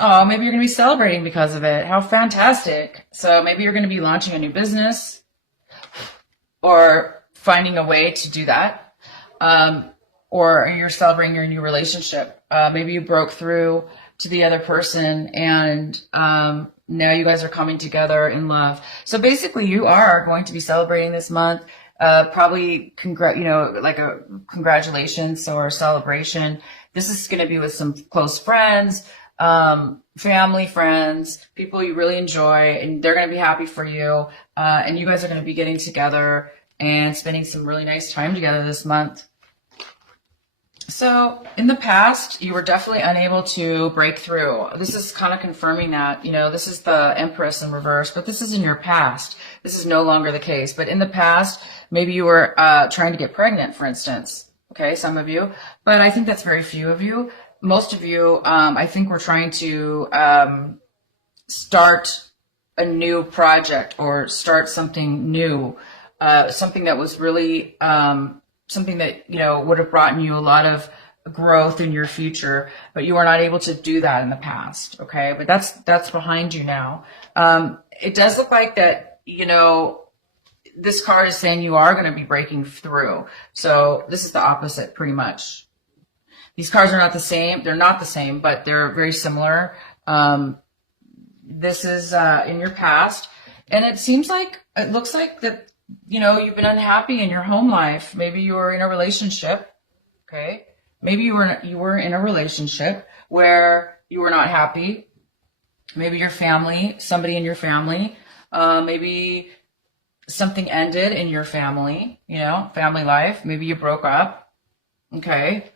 Oh, maybe you're going to be celebrating because of it. How fantastic. So maybe you're going to be launching a new business or finding a way to do that. Um, or you're celebrating your new relationship. Maybe you broke through to the other person and now you guys are coming together in love. So basically you are going to be celebrating this month. Probably like a congratulations or a celebration. This is going to be with some close friends, family, friends, people you really enjoy, and they're going to be happy for you. And you guys are going to be getting together and spending some really nice time together this month. So in the past, you were definitely unable to break through. This is kind of confirming that, this is the Empress in reverse, but this is in your past. This is no longer the case. But in the past, maybe you were trying to get pregnant, for instance. Okay, some of you. But I think that's very few of you. Most of you, I think we're trying to start a new project or start something new, something that was really something that would have brought you a lot of growth in your future, but you were not able to do that in the past. Okay, but that's behind you now. It does look like that. This card is saying you are going to be breaking through. So this is the opposite, pretty much. These cards are not the same. They're not the same, but they're very similar. This is in your past, and it looks like that. You've been unhappy in your home life. Maybe you were in a relationship. Okay. Maybe you were in a relationship where you were not happy. Maybe your family, somebody in your family, maybe something ended in your family, family life. Maybe you broke up. Okay.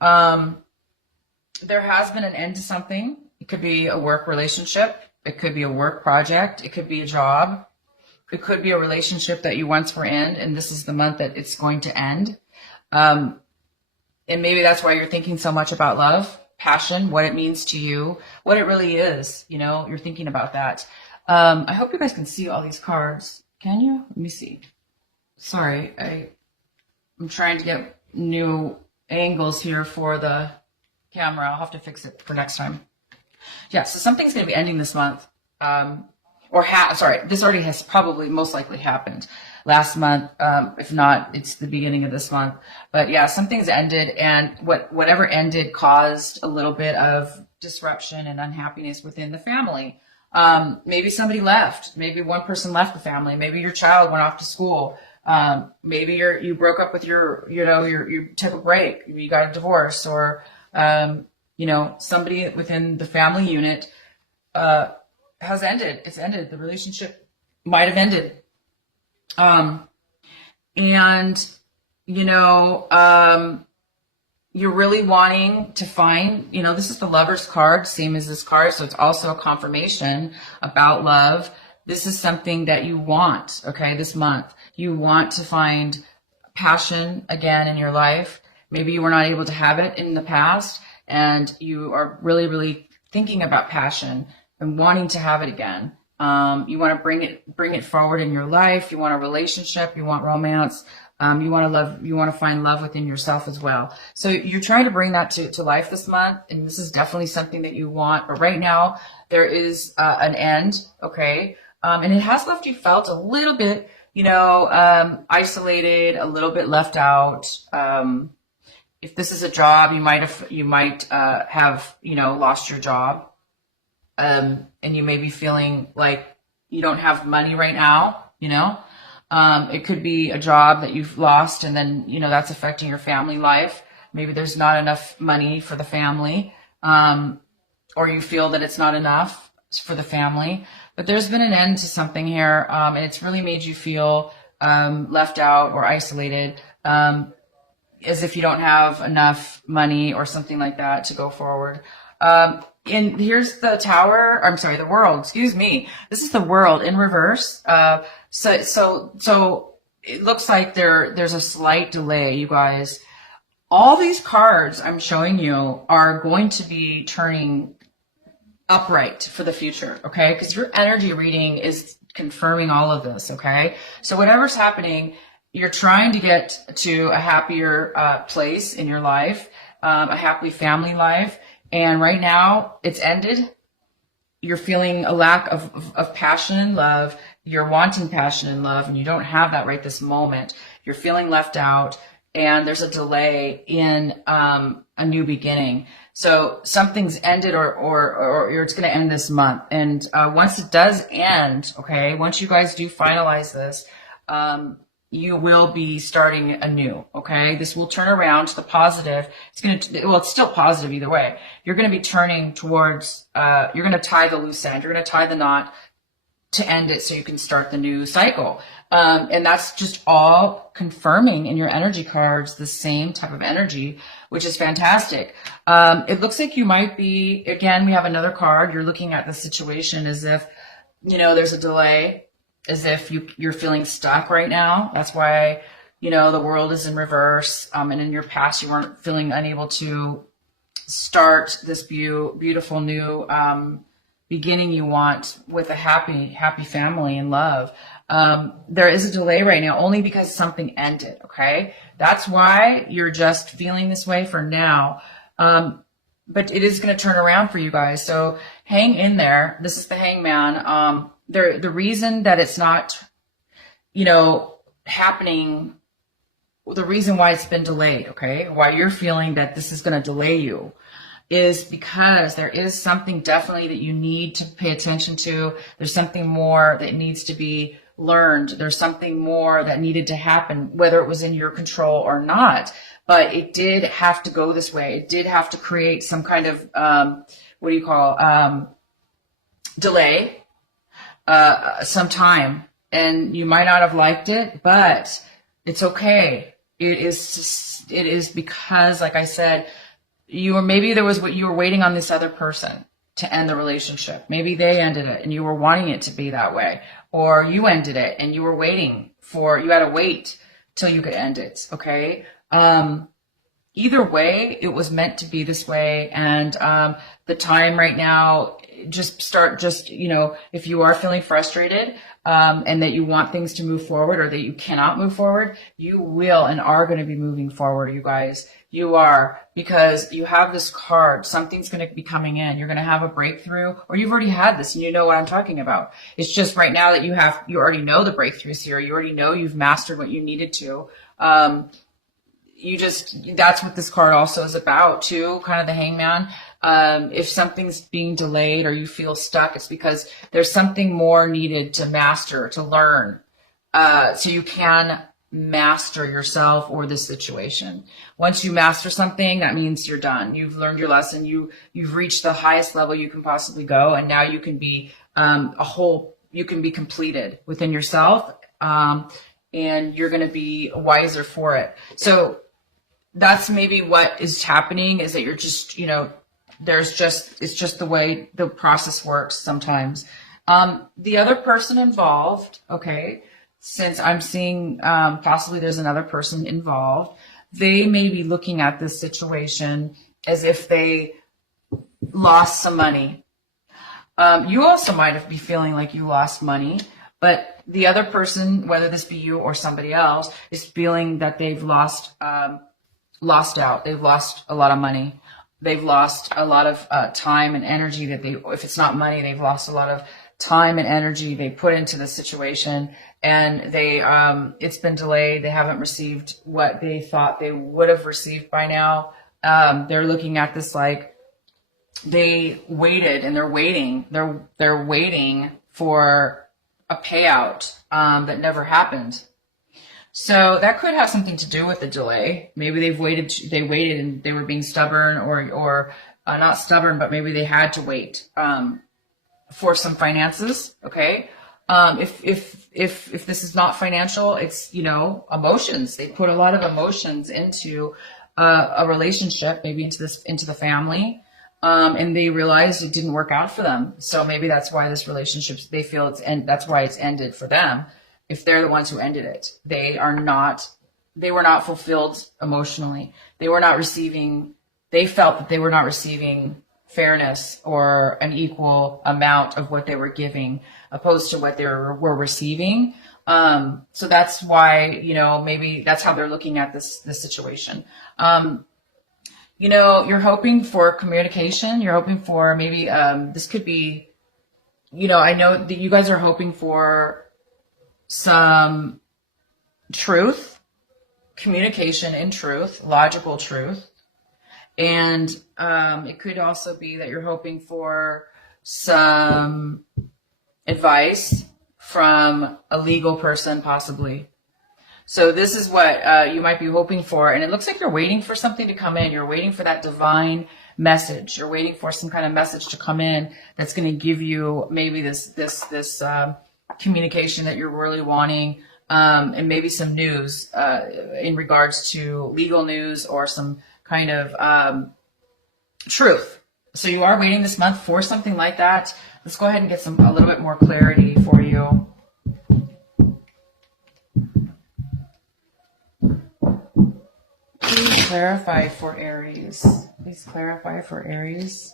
There has been an end to something. It could be a work relationship. It could be a work project. It could be a job. It could be a relationship that you once were in, and this is the month that it's going to end. And maybe that's why you're thinking so much about love, passion, what it means to you, what it really is. You're thinking about that. I hope you guys can see all these cards. Can you? Let me see. Sorry, I'm trying to get new angles here for the camera. I'll have to fix it for next time. Yeah, so something's going to be ending this month. This already has probably most likely happened last month. If not, it's the beginning of this month. But yeah, something's ended, and whatever ended caused a little bit of disruption and unhappiness within the family. Maybe somebody left. Maybe one person left the family. Maybe your child went off to school. Maybe you broke up with you took a break. You got a divorce, or somebody within the family unit has ended. It's ended. The relationship might have ended. You're really wanting to find, this is the Lover's card, same as this card. So it's also a confirmation about love. This is something that you want, okay, this month. You want to find passion again in your life. Maybe you were not able to have it in the past, and you are really, really thinking about passion and wanting to have it again. You want to bring it forward in your life. You want a relationship. You want romance. You want to love. You want to find love within yourself as well. So you're trying to bring that to life this month, and this is definitely something that you want. But right now there is an end. Okay, and it has left you felt a little bit, isolated, a little bit left out. If this is a job, you might have lost your job. And you may be feeling like you don't have money right now, it could be a job that you've lost, and then, that's affecting your family life. Maybe there's not enough money for the family, or you feel that it's not enough for the family, but there's been an end to something here. And it's really made you feel, left out or isolated, as if you don't have enough money or something like that to go forward. And here's the tower. I'm sorry, the world. Excuse me. This is the world in reverse. So it looks like there's a slight delay, you guys. All these cards I'm showing you are going to be turning upright for the future, okay? Because your energy reading is confirming all of this, okay? So whatever's happening, you're trying to get to a happier place in your life, a happy family life. And right now it's ended. you're feeling a lack of passion and love. You're wanting passion and love, and you don't have that right this moment. You're feeling left out, and there's a delay in a new beginning. So something's ended, or it's going to end this month. And once it does end, okay, once you guys do finalize this, you will be starting anew. Okay, this will turn around to the positive. It's still positive either way. You're going to be turning towards. You're going to tie the loose end. You're going to tie the knot to end it so you can start the new cycle. And that's just all confirming in your energy cards the same type of energy, which is fantastic. It looks like you might be, again, we have another card. You're looking at the situation as if, there's a delay, as if you're feeling stuck right now. That's why, the world is in reverse. And in your past, you weren't feeling unable to start this beautiful new beginning you want with a happy family and love. There is a delay right now only because something ended. Okay. That's why you're just feeling this way for now. But it is going to turn around for you guys. So hang in there. This is the Hangman. The reason that it's not, happening, the reason why it's been delayed, okay, why you're feeling that this is going to delay you, is because there is something definitely that you need to pay attention to. There's something more that needs to be learned. There's something more that needed to happen, whether it was in your control or not. But it did have to go this way. It did have to create some kind of, delay, some time. And you might not have liked it, but it's okay. It is because, like I said, you were waiting on this other person to end the relationship. Maybe they ended it and you were wanting it to be that way, or you ended it and you were you had to wait till you could end it. Okay. Either way, it was meant to be this way. And, the time right now, if you are feeling frustrated, and that you want things to move forward, or that you cannot move forward, you will and are going to be moving forward, you guys. You are, because you have this card. Something's going to be coming in. You're going to have a breakthrough, or you've already had this and you know what I'm talking about. It's just right now that you already know the breakthroughs here. You already know you've mastered what you needed to. That's what this card also is about too, kind of the Hangman. If something's being delayed or you feel stuck, it's because there's something more needed to master, to learn, so you can master yourself or the situation. Once you master something, that means you're done. You've learned your lesson. You've reached the highest level you can possibly go, and now you can be you can be completed within yourself, and you're going to be wiser for it. So that's maybe what is happening, is that you're just, it's just the way the process works sometimes. The other person involved, okay, since I'm seeing possibly there's another person involved, they may be looking at this situation as if they lost some money. You also might be feeling like you lost money, but the other person, whether this be you or somebody else, is feeling that they've lost out. They've lost a lot of money. They've lost a lot of time and energy if it's not money, they've lost a lot of time and energy they put into the situation, and it's been delayed. They haven't received what they thought they would have received by now. They're looking at this like they waited, and they're waiting. They're waiting for a payout that never happened. So that could have something to do with the delay. Maybe they waited and they were being stubborn, or not stubborn, but maybe they had to wait for some finances. Okay. If this is not financial, it's, emotions. They put a lot of emotions into a relationship, maybe into the family. And they realized it didn't work out for them. So maybe that's why this relationship, they feel that's why it's ended for them. If they're the ones who ended it, they were not fulfilled emotionally. They felt that they were not receiving fairness or an equal amount of what they were giving, opposed to what they were receiving. So that's why, maybe that's how they're looking at this situation. You're hoping for communication. You're hoping for maybe, this could be I know that you guys are hoping for some truth, communication and truth, logical truth. And it could also be that you're hoping for some advice from a legal person, possibly. So this is what you might be hoping for. And it looks like you're waiting for something to come in. You're waiting for that divine message. You're waiting for some kind of message to come in that's going to give you maybe this communication that you're really wanting, and maybe some news in regards to legal news or some kind of truth. So you are waiting this month for something like that. Let's go ahead and get a little bit more clarity for you. Please clarify for Aries. Please clarify for Aries.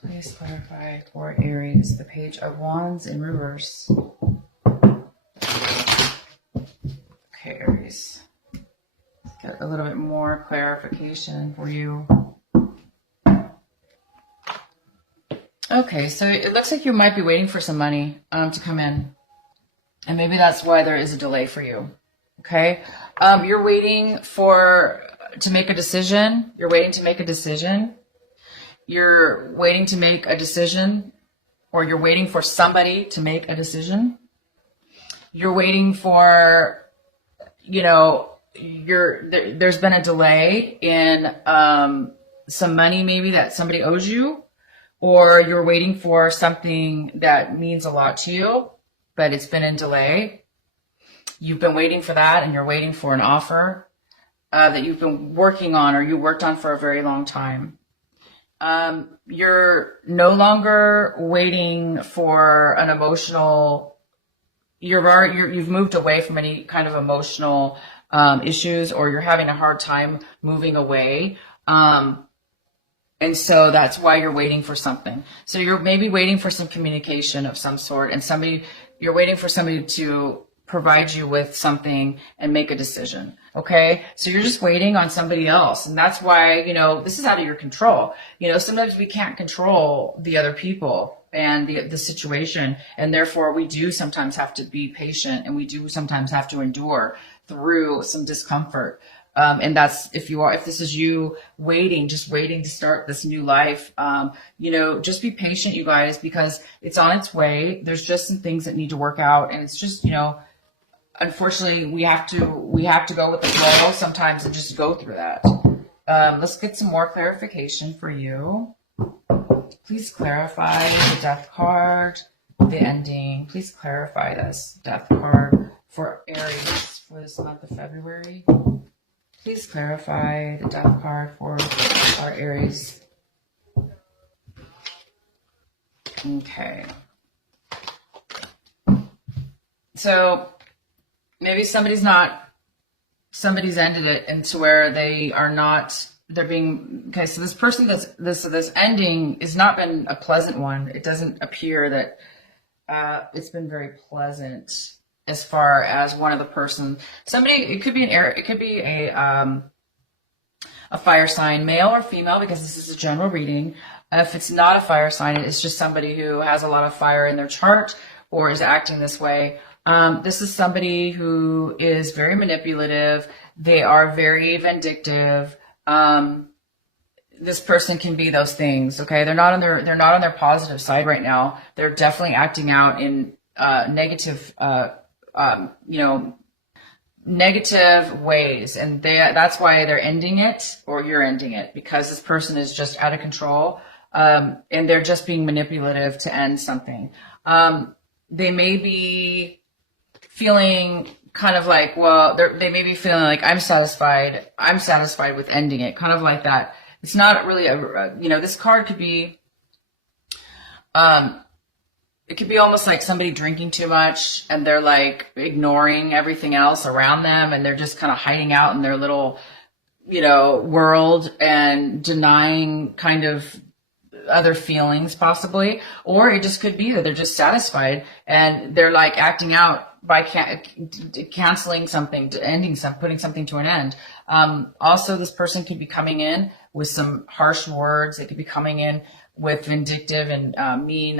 Please clarify for Aries. The Page of Wands in reverse. Okay, Aries. Get a little bit more clarification for you. Okay, so it looks like you might be waiting for some money to come in. And maybe that's why there is a delay for you. Okay? You're waiting to make a decision. You're waiting to make a decision. You're waiting to make a decision, or you're waiting for somebody to make a decision. You're waiting for, there's been a delay in some money maybe that somebody owes you, or you're waiting for something that means a lot to you, but it's been in delay. You've been waiting for that, and you're waiting for an offer that you've been working on, or you worked on for a very long time. You're no longer waiting for an emotional, you've moved away from any kind of emotional issues, or you're having a hard time moving away. And so that's why you're waiting for something. So you're maybe waiting for some communication of some sort, and you're waiting for somebody to provide you with something and make a decision. Okay. So you're just waiting on somebody else. And that's why, this is out of your control. Sometimes we can't control the other people and the situation. And therefore we do sometimes have to be patient, and we do sometimes have to endure through some discomfort. And that's, if this is you just waiting to start this new life, just be patient, you guys, because it's on its way. There's just some things that need to work out. And it's just, unfortunately we have to go with the flow sometimes and just go through that. Let's get some more clarification for you. Please clarify the Death card, the ending. Please clarify this Death card for Aries for this month of February. Please clarify the Death card for our Aries. Okay. So maybe somebody's ended it into where they're being, okay, so this person this ending has not been a pleasant one. It doesn't appear that it's been very pleasant. As far as one of the person, it could be a fire sign, male or female, because this is a general reading. If it's not a fire sign, it's just somebody who has a lot of fire in their chart or is acting this way. This is somebody who is very manipulative. They are very vindictive. This person can be those things. Okay, they're not on their positive side right now. They're definitely acting out in negative. Negative ways, and that's why they're ending it, or you're ending it, because this person is just out of control, and they're just being manipulative to end something. They may be feeling kind of like, they may be feeling like, I'm satisfied with ending it, kind of like that. It's not really this card could be, it could be almost like somebody drinking too much, and they're like ignoring everything else around them, and they're just kind of hiding out in their little, world and denying kind of other feelings possibly. Or it just could be that they're just satisfied and they're like acting out by canceling something, to ending something, putting something to an end. Also, this person could be coming in with some harsh words. They could be coming in with vindictive and mean,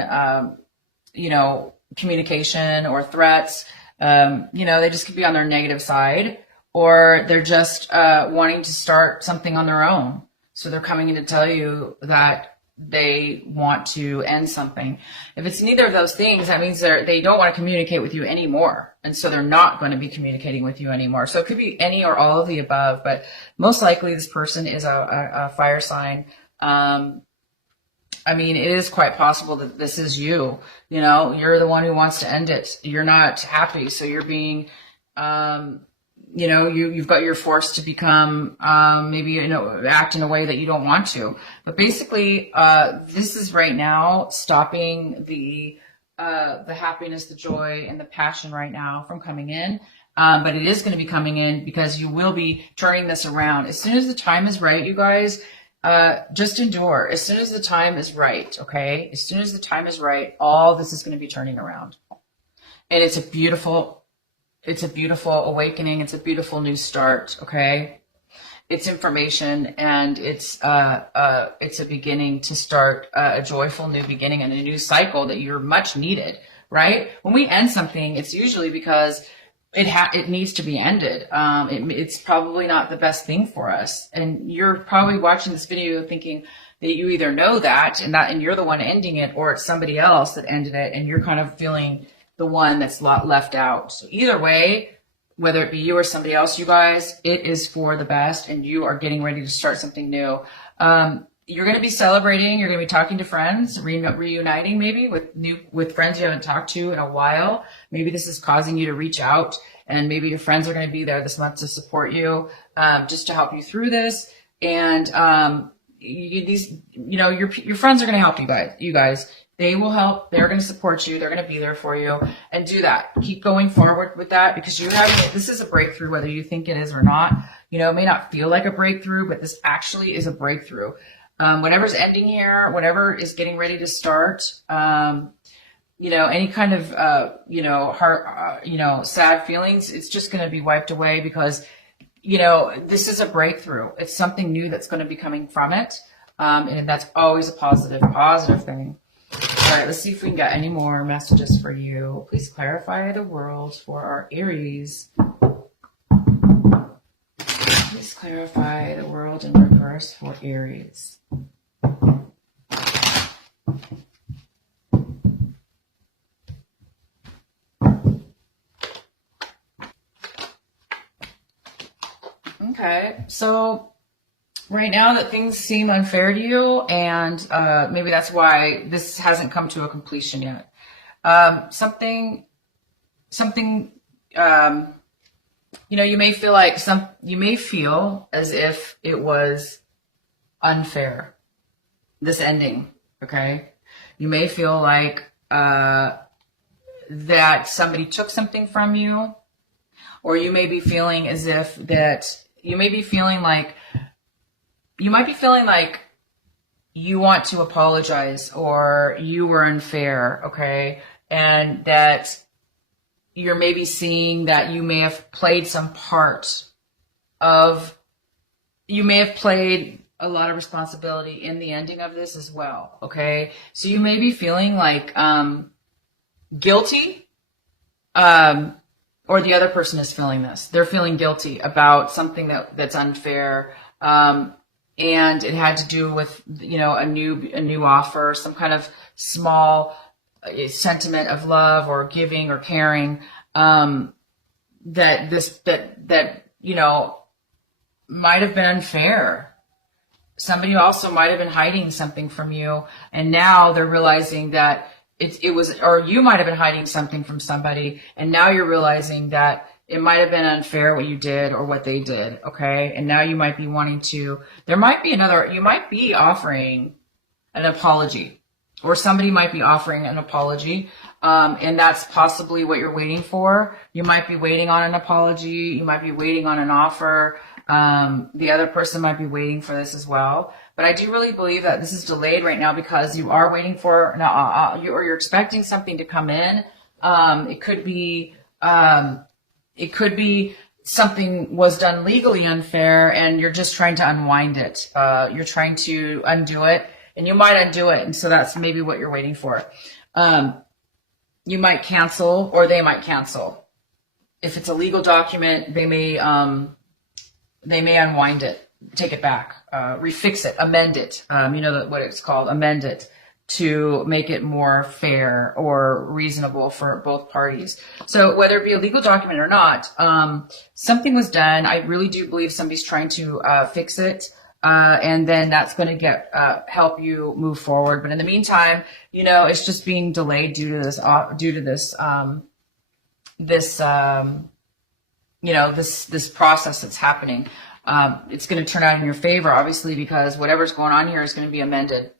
communication or threats. They just could be on their negative side, or they're just wanting to start something on their own. So they're coming in to tell you that they want to end something. If it's neither of those things, that means they don't want to communicate with you anymore. And so they're not going to be communicating with you anymore. So it could be any or all of the above, but most likely this person is a fire sign. It is quite possible that this is you. You're the one who wants to end it. You're not happy. So you're being, you're forced to become, act in a way that you don't want to. But basically, this is right now stopping the happiness, the joy, and the passion right now from coming in. But it is going to be coming in because you will be turning this around. As soon as the time is right, you guys, just endure. As soon as the time is right, okay? As soon as the time is right, all this is going to be turning around. And it's a beautiful awakening. It's a beautiful new start, okay? It's information, and it's a beginning to start a joyful new beginning and a new cycle that you're much needed, right? When we end something, it's usually because it needs to be ended. It's probably not the best thing for us. And you're probably watching this video thinking that you either know that and you're the one ending it, or it's somebody else that ended it and you're kind of feeling the one that's left out. So either way, whether it be you or somebody else, you guys, it is for the best, and you are getting ready to start something new. You're going to be celebrating. You're going to be talking to friends, reuniting maybe with friends you haven't talked to in a while. Maybe this is causing you to reach out, and maybe your friends are going to be there this month to support you, just to help you through this. And your friends are going to help you guys. They will help. They're going to support you. They're going to be there for you, and do that. Keep going forward with that, because this is a breakthrough, whether you think it is or not. It may not feel like a breakthrough, but this actually is a breakthrough. Whatever's ending here, whatever is getting ready to start, any kind of, heart, sad feelings, it's just going to be wiped away, because, this is a breakthrough. It's something new that's going to be coming from it. And that's always a positive thing. All right, let's see if we can get any more messages for you. Please clarify the world for our Aries. Please clarify the world in reverse for Aries. Okay, so right now that things seem unfair to you, and maybe that's why this hasn't come to a completion yet. You may feel as if it was unfair, this ending, okay? You may feel like that somebody took something from you, or you may be feeling as if that you might be feeling like you want to apologize, or you were unfair, okay? And that you're maybe seeing that you may have played a lot of responsibility in the ending of this as well, okay? So you may be feeling like guilty, or the other person is feeling this. They're feeling guilty about something that's unfair, and it had to do with, a new offer, some kind of small sentiment of love or giving or caring, that might have been unfair. Somebody also might have been hiding something from you, and now they're realizing that it was, or you might have been hiding something from somebody, and now you're realizing that it might have been unfair what you did or what they did, okay? And now you might be you might be offering an apology, or somebody might be offering an apology, and that's possibly what you're waiting for. You might be waiting on an apology. You might be waiting on an offer. The other person might be waiting for this as well. But I do really believe that this is delayed right now because you are waiting for, or you're expecting something to come in. It could be something was done legally unfair and you're just trying to unwind it. You're trying to undo it, and you might undo it. And so that's maybe what you're waiting for. You might cancel, or they might cancel. If it's a legal document, they may unwind it, take it back, refix it, amend it. You know what it's called, amend it, to make it more fair or reasonable for both parties. So whether it be a legal document or not, something was done. I really do believe somebody's trying to fix it. And then that's going to get help you move forward. But in the meantime, you know, it's just being delayed due to this this process that's happening. It's going to turn out in your favor, obviously, because whatever's going on here is going to be amended.